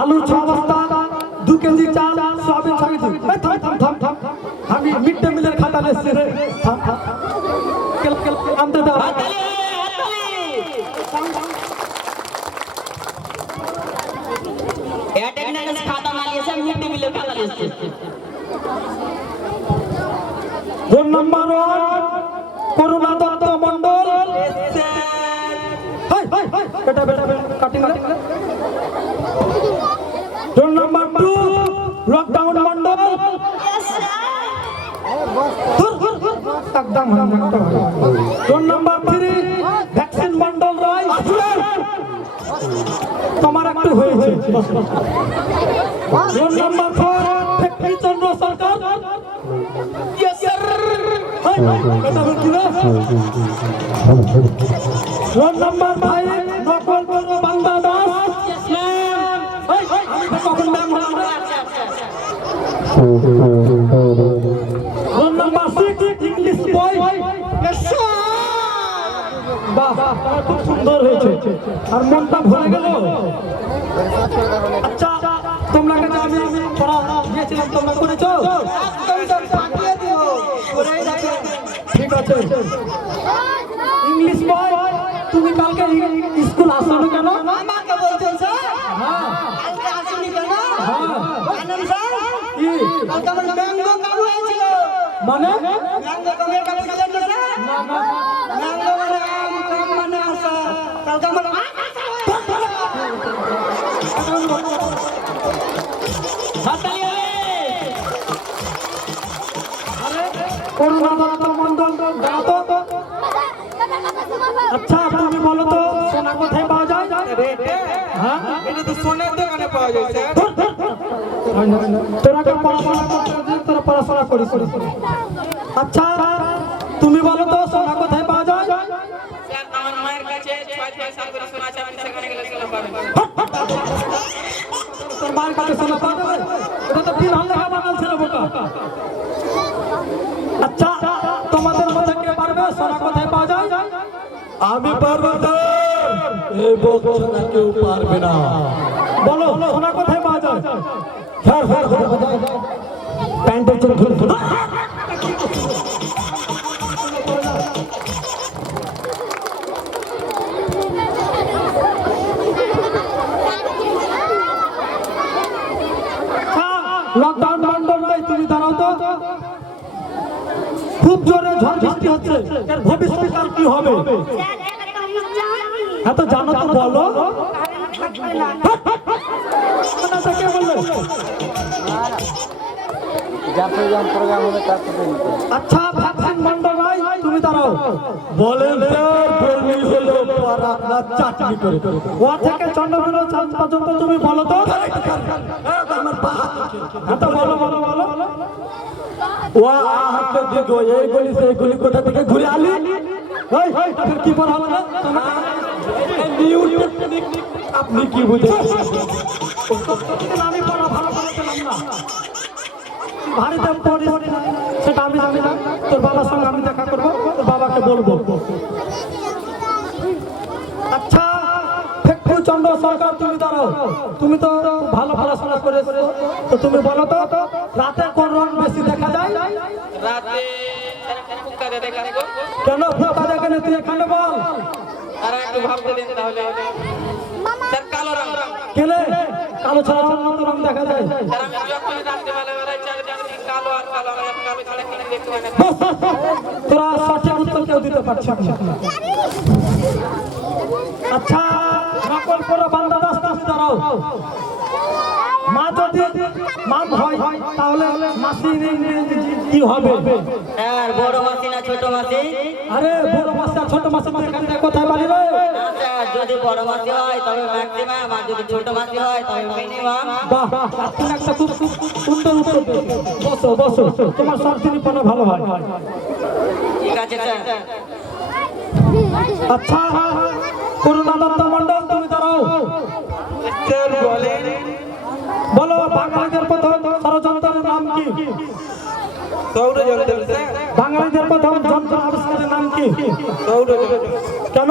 আলু ছ বস্তা দু কেজি চাল সয়াবিন ছ কেজি। আমি মিড ডে মিলের খাতা এসেছি। রে আনতে দাও। ফোন নাম্বার করুণা দত্ত মন্ডল বেটা কাটিং। লকডাউন মন্ডল ধুর, ধুর, ধুর, একদম phone number three vaccine Mondal তোমার একটু হয়েছে। Phone number four factory Chandra Sarkar. Phone number five English বাহ খুব সুন্দর হয়েছে আর মনটা ভরে গেল আচ্ছা তোমরা কাছে আমি পড়া তোমরা ঠিক আছে ইংলিশ বয় তুমি কালকে স্কুল আসো না কেন? আমাকে বলছেন স্যার হ্যাঁ আজকে আসেনি কেন হ্যাঁ জানেন স্যার কি কালকে আমার ম্যাঙ্গো কাবু হয়েছিল মানে ম্যাঙ্গো কামের কাছে ছিলেন না স্যার ম্যাঙ্গো মানে আম কাম মানে আসা কালকে আমার হাততালি হবে করুণা দত্ত মন্ডল দাও তো আচ্ছা তুমি বলো তো সোনা কোথায় পাওয়া যায়? হ্যাঁ? এটা তো সোনার দোকানে পাওয়া যায়। তোরা পড়াশোনা তোরা পড়াশোনা করিস। আচ্ছা তুমি বলো তো সোনা কোথায় পাওয়া যায়? তোর মায়ের কাছে সোনা পাওয়া যাবে? এটা তো তিন হাজার টাকা ছিল বোকা। আচ্ছা তোমাদের মধ্যে কে পারবে? সোনা কোথায় পাওয়া যায়? আমি পারব এই কেউ পারবে না। বলো সোনা কোথায় পাওয়া যায়? প্যান্টের ধুল ধুল লকডাউন মন্ডল নয় তুমি দাঁড়াও খুব জোরে ঝড় হচ্ছে, এর ভবিষ্যৎকাল কি হবে? হ্যাঁ তো জানো তো বলো। আচ্ছা ভ্যাকসিন মন্ডল নয় তুমি দাঁড়াও। বলেন হলো পারাকনা চাটনি করে। ও থেকে পর্যন্ত তুমি বলো তো। হ্যাঁ তো বলো বলো বলো। ও হাতে দিগো এই গলি, সেই গলি কোথা থেকে ঘুরে আলি? কি বলা হলো না? তোমার নিউ টেকনিক আপনি কি বুঝেন আমি পড়া ভালো করে পেলাম না। ভারীতে পড়িস সেটা আমি জানি না। তোর বাবার সঙ্গে আমি দেখা করব তোর বাবাকে বলব। আচ্ছা ফেকফু চন্দ্র সরকার তুমি দাঁড়াও তুমি তো ভালো পড়াশোনা করেছ। তো তুমি বলো তো রাতে কোন রং বেশি দেখা যায়? রাতে কেন ফুকা দেখে তুই এখানে বল। আর একটু ভাবতে দিন তাহলে। স্যার কালো রং। কেলে? কালো ছাড়া অন্য রং দেখা যায়। স্যার আমি চারিদিকে কালো আর কালো ছাড়া দেখতে পাই না? তোরা সঠিক উত্তর কেউ দিতে পারছিস না। আচ্ছা নকল করে বান্দা দাস তুমি দাঁড়াও মা যদি মান হয় তাহলে মাসি কি হবে? স্যার বড় মাসি না ছোট মাসি? আরে বড় মাসি আর ছোট মাসি এখান থেকে কোথায় পারি রে? স্যার যদি বড় মাসি হয় তবে ম্যাক্সিমাম আর যদি ছোট মাসি হয় তবে মিনিমাম বাহ তুমি একটা খুব সুন্দর উত্তর দিয়েছ। বসো বসো। তোমার সব পড়া ভালো হয়। ঠিক আছে স্যার। আচ্ছা করুণা দত্ত মন্ডল তুমি দাঁড়াও। স্যার বলেন। বলো বাঙালিদের প্রথম ষড়যন্ত্রের নাম কি? সৌরযন্ত্র বাঙালিদের প্রথম যন্ত্র আবিষ্কারের নাম কি? সৌরযন্ত্র কেন?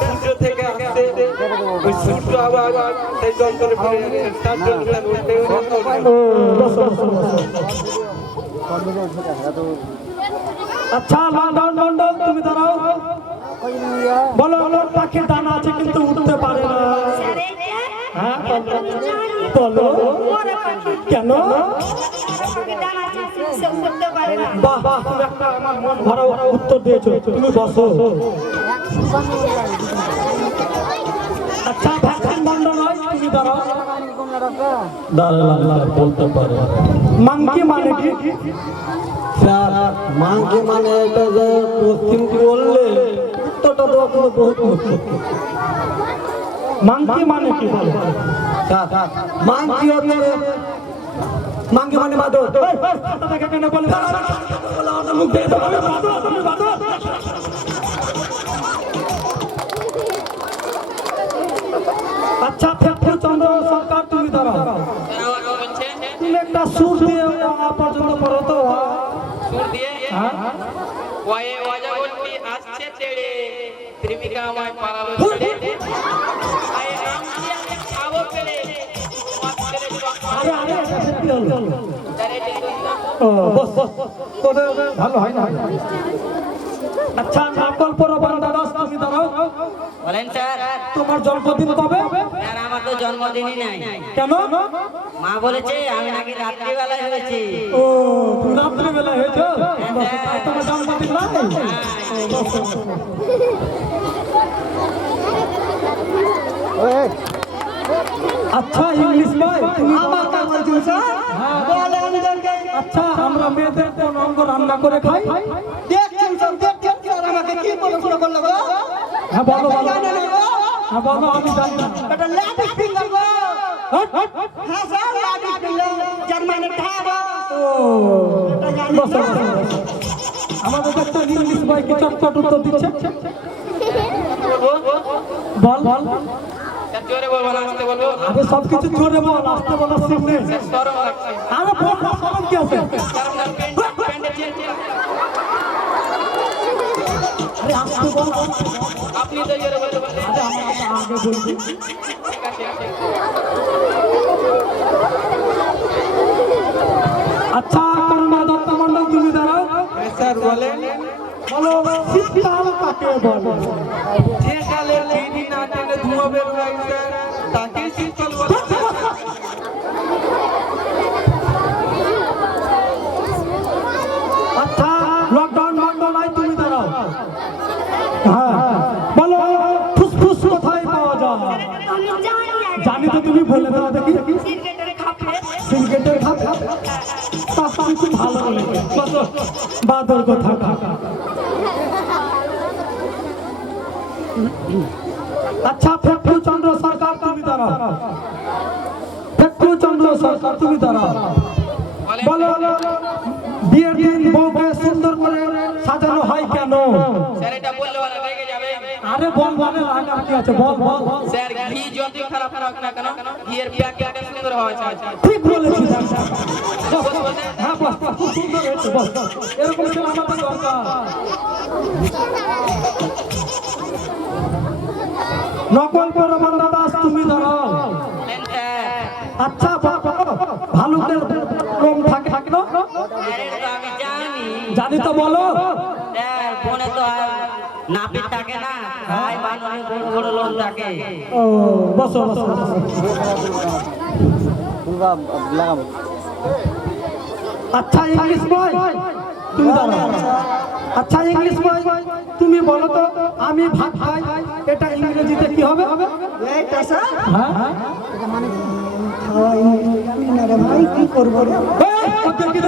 সূর্য থেকে আসতে ওই সূর্য আবার সেই যন্ত্রে যাচ্ছে তার জন্য আচ্ছা লন্ডন লন্ডন তুমি দাঁড়াও। বলো বলো পাখির দানা আছে কিন্তু উঠতে পারে না। হ্যাঁ বলো। কেন? আমার মন ভরা উত্তর দিয়েছ। তুমি বসো। আচ্ছা ভ্যাকসিন বন্ধ নয় তুমি দাঁড়াও দাঁড়ালাম বলতে পারে। মাংকি মানে কি? স্যার মাংকি মানে এটা যে পশ্চিম বললে? উত্তরটা দেওয়া বহুত মুশকিল। মাংকি মানে কি বলো মাংকি হচ্ছে মাংকি মানে কথাটাকে কেন বলে মুখ দিয়ে। আচ্ছা ফেফু চন্দ্র সরকার তুমি বলছে তুমি একটা সুর দিয়ে পর্যন্ত পড়ো তো সুর দিয়ে হ্যাঁ আসছে তেড়ে প্রেমিকা আমায় পালালো আচ্ছা তোমার জন্মদিন কবে আমার তো জন্মদিনই নাই কেন মা বলেছে আমি নাকি হয়েছি ও তোমার জন্মদিন আচ্ছা ইংলিশ স্যার বলে আমাদেরকে আচ্ছা আমরা মেয়েদের কোন অঙ্গ রান্না করে খাই? দেখছেন স্যার দেখছেন স্যার আমাকে কি পড়াশোনা করল গো? হ্যাঁ বলো বলো। জানেন না গো? হ্যাঁ বলো আমি জানি না। এটা লেডিস ফিঙ্গার গো। Hot, hot, hot. হ্যাঁ স্যার লেডিস ফিঙ্গার যার মানে ঠাবা ও বসো, বসো, বসো। আমাদের কাছে ইংলিশ বই কি চটপট উত্তর দিচ্ছে? বল বল। জোরে বলব না আসতে বলব আরে সব কিছু জোরে বল আসতে বলা সরম লাগছে আরে বল কি আছে? আরে আসতে বল আপনি তো জোরে বলতে আরে আমাকে আগে বলবি আচ্ছা করুণা দত্ত মন্ডল তুমি দাঁড়াও। স্যার বলেন। বলো শীতকাল কাকে বলে? বলে দাও দেখি। সিগারেটের খাপ তা খুব ভালো বলে। বাদর কথা আচ্ছা ফেফু চন্দ্র সরকার তুমি দাঁড়াও। ফেফু চন্দ্র সরকার তুমি দাঁড়াও। বলো। বিয়ের দিন বউকে সুন্দর করে সাজানো হয় কেন স্যার এটা বললে ওরা রেগে যাবে আরে বল বলে লাগার কি আছে? বল বল বল। স্যার ঘি যতই খারাপ হোক না কেন ঘিয়ের প্যাকেটটা সুন্দর চাই? ঠিক বলেছিস। হ্যাঁ বস বস, খুব সুন্দর হয়েছে বস এরকম ছিল আমাদের দরকার। নকল পরমান্না দাস তুমি স্যার আচ্ছা বাবা ভালুকের লোম থাকে থাকে না? স্যার, তো জানি। তো বলো। স্যার থাকে না তাই বানুনি বড় বড় লোক থাকে ও বসো বসো বসো। আচ্ছা ইংলিশ বয় তুমি দাঁড়াও আচ্ছা ইংলিশ বয় তুমি বলো তো আমি ভাত খাই এটা ইংরেজিতে কি হবে? স্যার হ্যাঁ? খাওয়া ইংলিশ না রে ভাই কি করব রে ওদের কি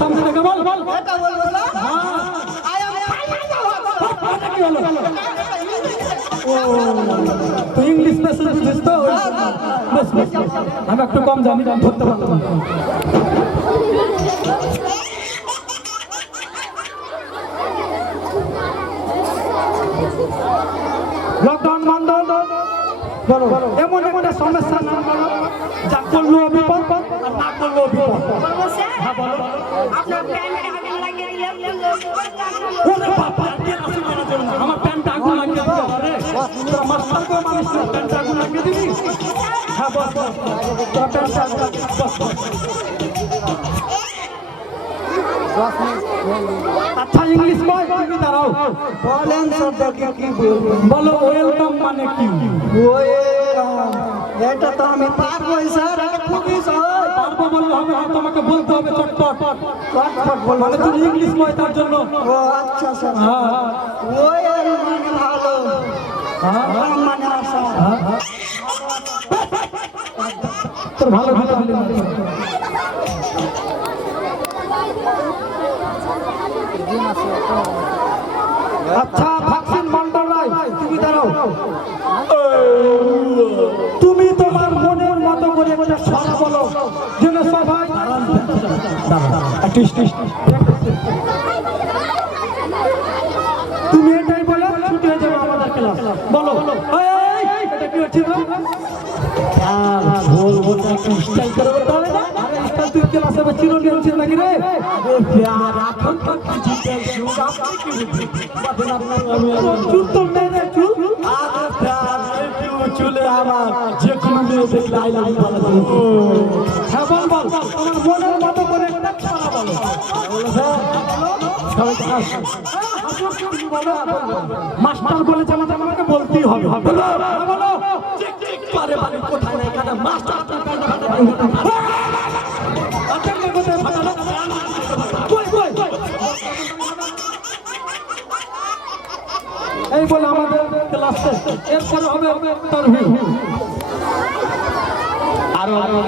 সামনে দেখে বল বল। এটা বলব স্যার তুই ইংলিশ বেশি বুঝিস তো ওই জন্য। বেশ, বেশ, বেশ। আমি একটু কম জানি ধরতে পারতাম না। লকডাউন বলো এমন একটা সমস্যা না যা করল বিপদ আর না করল বিপদ হ্যাঁ বলো ওরে বাবা কে আসে মারা যাবে না। আমার প্যান্ট আগুন লাগিয়ে দিতে পারে তোরা মাস্টার করে দিবি? আচ্ছা ইংলিশ বয়, তুমি দাঁড়াও। বলেন স্যারকে কি বলো ওয়েলকাম মানে কি? ওয়েলকাম। এটা তো আমি পারবোই স্যার। খুবই সহজ পারব হবে না তোমাকে বলতে হবে চটপট। মানে তুমি ইংলিশ বয় তার জন্য। ও আচ্ছা স্যার হ্যাঁ ওয়েল মানে ভালো। হ্যাঁ। মানে আশা। তোর ভালো ভালো ভালো আচ্ছা ভ্যাকসিন বান্ডার রাই তুমি দাঁড়াও তুমি তোমার মনের একটা সারা বলো। যেন সবাই। তুমি এটাই বলো ছুটি হয়ে যাবে আমাদের ক্লাস। বলো। এটা কি হচ্ছে বলব না স্টাইল করে বলতে না তুই ক্লাসে বা চিরনি নাকি রে? চুল তো নেই রে চুল চলে আমার যে কোনো মেয়ে দেখলে আই লাভ হ্যাঁ বল বল। তোমার মনের মতো করে একটা খারাপ বলো। মাস্টার বলেছে আমাদের আমাকে বলতেই হবে। বলো। হ্যাঁ, পারে পারে কোথায় নাই কাটা মাস্টার কোথায় ফাটালো? কই, কই? এই বলে আমাদের শেষ। এরপরে হবে তার আরও আরও